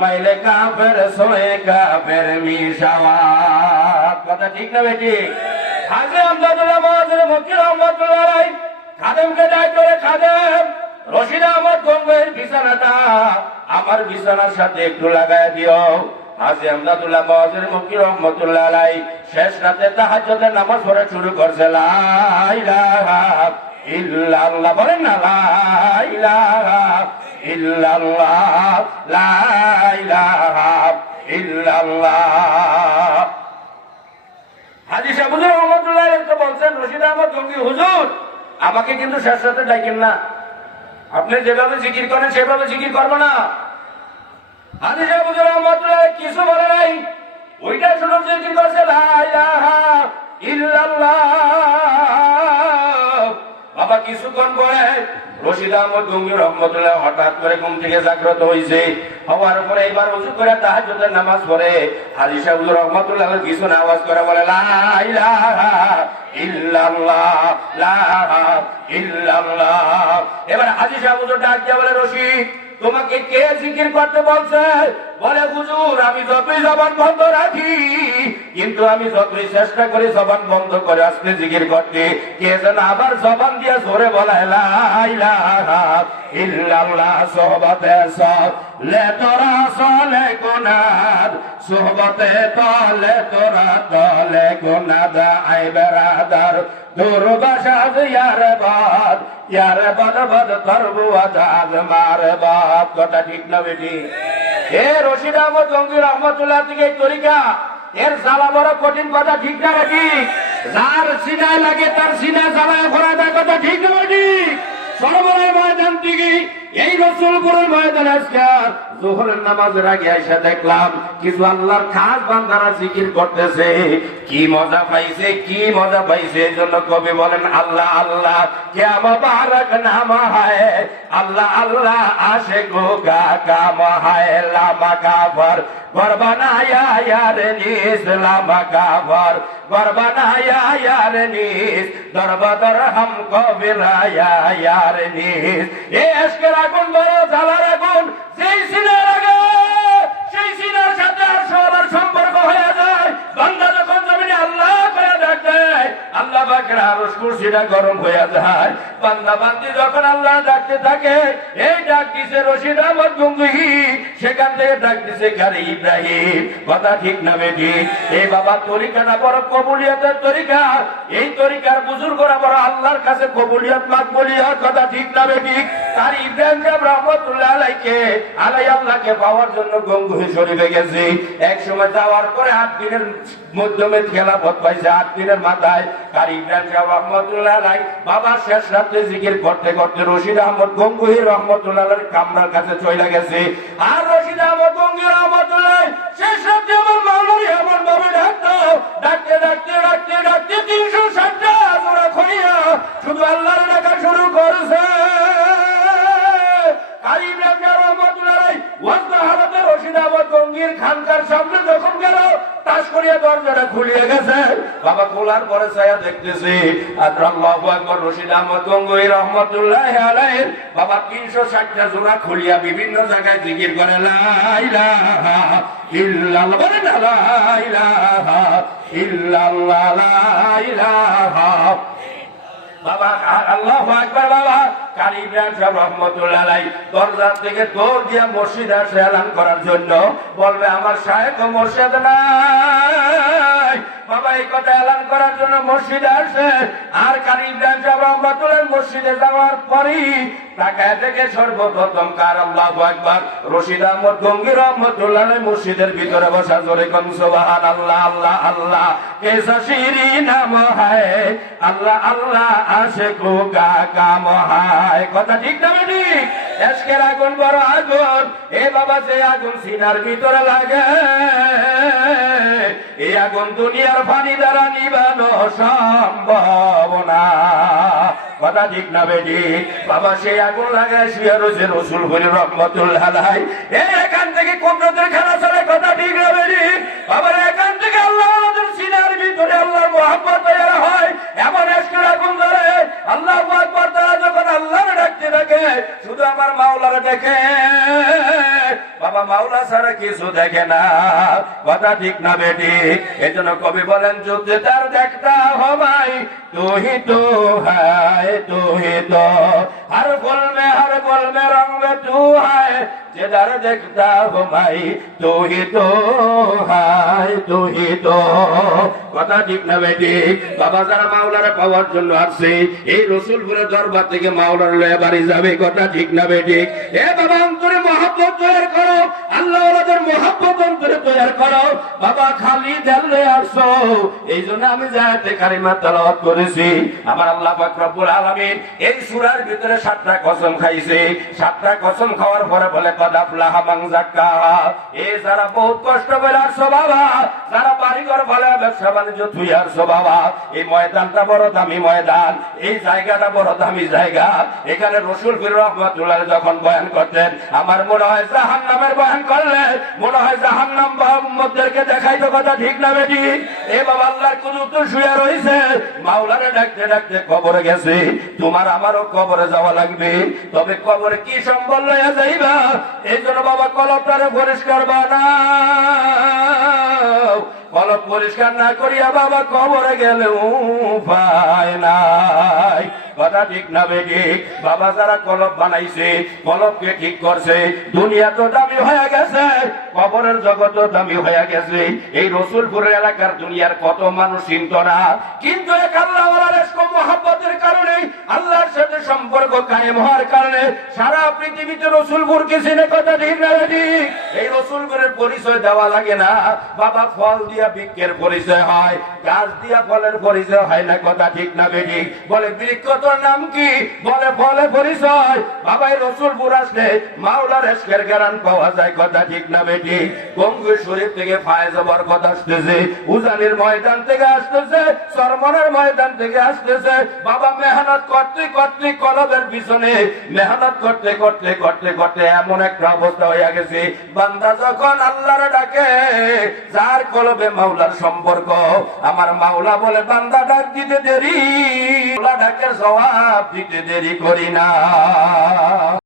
মাইলে কাফের সোয়ে কাফের মিশাওয়াত। কথা ঠিক না বেটি? হাজরে আমদাদুল্লাহ মহাজের মক্কি রহমতুল্লাহ আলাইহি খাদেমকে ডাক করে, খাদেম রশিদ আহমদ গঙ্গের বিছানাটা আমার বিছানার সাথে একটু লাগায় দিও। হাজী আমদাদুল্লাহ মহাজের মক্কি রহমতুল্লাহ আলাইহি শেষ রাতে তাহাজ্জুদের নামাজ পড়া শুরু করছে। লা ইলাহা ইল্লাল্লাহ, বলেন না লা ইলাহা ইল্লাল্লাহ, লা ইলাহা ইল্লাল্লাহ। হাজী শাহুজুর রহমতুল্লাহ আলাইহি বলছেন, রশিদ আহমদ গঙ্গি হুজুর আমাকে কিন্তু শেষ রাতে ডাকেন না, আপনি যেভাবে জিকির করেন সেভাবে জিকির করবো না। হাজী শাহুজুর রহমতুল্লাহ কিছু বলে নাই, ওইটা শুনে জিকির করছে লা ইলাহা ইল্লাল্লাহ। বাবা কিছুক্ষণ পরে রশিদ আহমদ গঙ্গি রহমতুল্লাহ হঠাৎ করে ঘুম থেকে জাগ্রত হয়েছে। হওয়ার পরে এবার ওযু করে তাহাজ্জুদের নামাজ পড়ে হাজী শাহুজুর রহমতুল্লাহ কিছু না আওয়াজ করে বলে লা ইলাহা ইল্লাল্লাহ, লা ইলাহা ইল্লাল্লাহ। এবার হাজী শাহুজুর ডাক দিয়ে বলে, রশিদ তোমাকে কে জিকির করতে বলছে? বলে, হুজুর আমি যতই জবান বন্ধ রাখি, কিন্তু আমি যতই চেষ্টা করি জবান বন্ধ করে আজকে জিকির করতে, কে যেন আবার জবান দিয়ে জোরে বলে লা ইলাহা ইল্লাল্লাহ। সোহবতে চলে তোরা চলে গুনাদ, সোহবতে তলে তোরা তলে গুনাদ। আই বেরাদার দুর্বাসাদ ইয়ারে বাদ, ইয়ারে বাদ বাদ করবো আজাদ মারে বাপ। কথা ঠিক না বেটি? এ রশিদ আহমদ গঙ্গি রহমতুল্লাহ থেকে এই তরিকা, এর জ্বালা বড় কঠিন। কথা ঠিক না বেটি? যার সিনায় লাগে তার সিনা জ্বালায় ভরা দেয়। কথা ঠিক না বেটি? সরবরাহ ময়দান থেকে এই রসুলপুরের ময়দান আজকে জোহরের নামাজের আগে এসে দেখলাম কিছু আল্লাহর খাস বান্দারা জিকির করতেছে। কি মজা পাইছে, কি মজা পাইছে। এই জন্য কবি বলেন, আল্লাহ আল্লাহ ক্যা মুবারক নাম হায়, আল্লাহ আল্লাহ আশিকো কা কাম হায়। লামা কাফর ঘর বানায়া ইয়ার নিস, লামা কাফর ঘর বানায়া ইয়ার নিস, দরবদর হামকো বিরায়া ইয়ার নিস। এ আশকের আগুন বড় জ্বালার আগুন, যেই সিনার আগে সেই সিনার সাথে আর সবার সম্পর্ক হয়ে যায়। বান্দা যখন জমিনে আল্লাহ করে ডাক দেয়, আল্লাহ পাকের আরশ কুরসিটা গরম হয়ে যায়। বান্দা বান্দি যখন আল্লাহ ডাকতে থাকে, এই ডাক দিছে রশিদ আহমদ গঙ্গি, সেখান থেকে ডাক দিছে কারি ইব্রাহিম। কথা ঠিক না বেটি? এই বাবা তরিকাটা বড় কবুলিয়তের তরিকা। এই তরিকার বুজুর্গরা বড় আল্লাহর কাছে কবুলিয়ত মাকবুলিয়ত। কথা ঠিক না বেটি? কারি ইব্রাহিম রহমতুল্লাহ আলাইকে আলাই আল্লাহকে পাওয়ার জন্য গঙ্গোহী শরীফে গেছে। এক সময় যাওয়ার পরে 8 দিনের মধ্যমে খেলাফত পাইছে। 8 দিনের মাথায় কারি ইব্রাহিম রহমতুল্লাহ আলাই বাবা শেষ রাতে জিকির করতে করতে রশিদ আহমদ গঙ্গোহী রহমতুল্লাহ আলাইহির কামরার কাছে চলে গেছে। আর রশিদ আহমদ গঙ্গোহী রহমতুল্লাহ শেষ রাতে আমার মাওলানা এমন ভাবে ডাকতো, ডাকতে ডাকতে ডাকতে ডাকতে 360টা জোড়া খইয়া শুধু আল্লাহর ডাকা শুরু করেছে। কারি ইব্রাহিম রহমতুল্লাহ আলাইহি ওয়াক্ত হালতে রশিদ আহমদ গঙ্গির খানকার সামনে যখন গেল, তাস করিয়া দরজাটা খুলিয়ে গেছে। বাবা খোলার পরে ছায়া দেখতেছি আল্লাহু আকবার। রশিদ আহমদ গঙ্গোহী রহমতুল্লাহ আলাইহি বাবা 360টা জোড়া খুলিয়া বিভিন্ন জায়গায় জিকির করে লা ইলাহা ইল্লাল্লাহ, বলেন না লা ইলাহা ইল্লাল্লাহ, লা ইলাহা বাবা আল্লাহু আকবার। বাবা কারি ইব্রাহিম রহমতুল্লাহ আলাইহি দরজা থেকে দৌড় দিয়া মসজিদে আসে এলান করার জন্য। বলবে আমার শায়েখ ও মুর্শিদ নাই। বাবা এই কথা এলান করার জন্য মসজিদে আসে। আর কারি ইব্রাহিম রহমতুল্লাহ মসজিদে যাওয়ার পরই তাকায় থেকে সর্বপ্রথম কার আল্লাহু আকবার রশিদ আহমদ গঙ্গি রহমতুল্লাহ আলাইহি মসজিদের ভিতরে বসা। জোরে কোন সুবহানাল্লাহ। আল্লাহ আল্লাহ কেসা শিরি নাম হায়, আল্লাহ আল্লাহ আশিকো কা কাম হায়। কথা ঠিক না বেটি? আজকের আগুন বড় আগুন। এ বাবা যে আগুন সিনার ভিতরে লাগে, এই আগুন দুনিয়ার পানি দ্বারা নিবানো সম্ভব না। কথা ঠিক না বেটি? বাবা সেই আগুন লাগায় শুয়ে রয়েছে রসুলপুর রহমতুল্লাহ আলাইহি। এখান থেকে কুদরতের খেলা চলে। কথা ঠিক না বেটি? বাবা এখান থেকে আল্লাহ সিনার ভিতরে আল্লাহর মুহাব্বত তৈরি হয়। এমন আজকের আগুন ধরে আল্লাহু আকবার। তারা যখন আল্লাহর ডাকতে থাকে, শুধু আমার মাওলার দেখে বাবা মাওলা ছাড়া কিছু দেখে না, কথা ঠিক না বেটি? এই জন্য কবি বলেন যুদ্ধে তার দেখতা হো ভাই तू ही तो है तू ही तो हर फूल में रंग में तू है जिधर देखता हूँ भाई तू ही तो है तू ही तो কথা ঠিক না বেটি? বাবা যারা মাওলারে পাওয়ার জন্য আসছে এই রসুলপুরের দরবার থেকে মাওলার লয়ে বাড়ি যাবে, কথা ঠিক না বেটি? এ বাবা অন্তরে মহব্বত তৈরি করো, আল্লাহ ওয়ালাদের মহব্বত অন্তরে তৈরি করো। বাবা খালি দেলে আসো, এই জন্য আমি জায়াতে কারিমা তেলাওয়াত করেছি। আমার আল্লাহ পাক রব্বুল আলামিন এই সূরার ভিতরে 7টা কসম খাইছে। 7টা কসম খাওয়ার পরে বলে কদ আফলাহা মান যাক্কাহা। এই যারা বহুত কষ্ট করে আসছো বাবা, যারা বাড়িঘর ভালো ব্যবসা বাণিজ্য তুই আসছো বাবা, এই ময়দানটা বড় দামি ময়দান, এই জায়গাটা বড় দামি জায়গা। এখানে রসুলপুর রহমাতুল্লাহ যখন বয়ান করতেন, আমার মনে হয় জাহান্নামের বয়ান করলে মনে হয় জাহান্নাম উম্মতদেরকে দেখাইতো, কথা ঠিক না বেটি? এ বাবা আল্লাহর কুদরত শুয়ে রইছে, মাওলারে ডাকতে ডাকতে কবরে গেছে। তোমার আমারও কবরে যাওয়া লাগবে, তবে কবরে কি সম্বল লইয়া যাইবা? এই জন্য বাবা কলবটারে পরিষ্কার বানাও। কলব পরিষ্কার না করিয়া বাবা কবরে গেলে উপায় নাই, কথা ঠিক না বেটি? বাবা যারা কলব বানাইছে, কলবকে ঠিক করছে, দুনিয়া তো দামি হয়ে গেছে, কবরের জগৎ দামি হয়ে গেছে। এই রসুলপুরের এলাকার দুনিয়ার কত মানুষ চিনত না, কিন্তু এক আল্লাহ ওয়ালার ইশক ও মুহাব্বতের কারণে, আল্লাহর সাথে সম্পর্ক কায়েম হওয়ার কারণে সারা পৃথিবীতে রসুলপুরকে চিনে, কথা ঠিক না বেটি? এই রসুলপুরের পরিচয় দেওয়া লাগে না বাবা, ফল দিয়া বৃক্ষের পরিচয় হয়, গাছ দিয়া ফলের পরিচয় হয় না, কথা ঠিক না বেটি? বলে বৃক্ষ তোর নাম কি? বলে ফলে পরিচয়। বাবাই রসুলপুর আসলে মাওলার ইশকের জ্ঞান পাওয়া যায়, কথা ঠিক না বেটি? গঙ্গুর শরীফ থেকে ফায়েজ বরকত আসতেছে, উজানির ময়দান থেকে আসতেছে, সরমনের ময়দান থেকে আসতেছে। বাবা মেহনত করতে করতে কলবের পিছনে মেহনত করতে করতে করতে করতে এমন একটা অবস্থা হয়ে গেছে, বান্দা যখন আল্লাহর ডাকে, যার কলবে মাওলার সম্পর্ক, আমার মাওলা বলে বান্দা ডাক দিতে দেরি, মাওলা ডাকের জবাব দিতে দেরি করি না।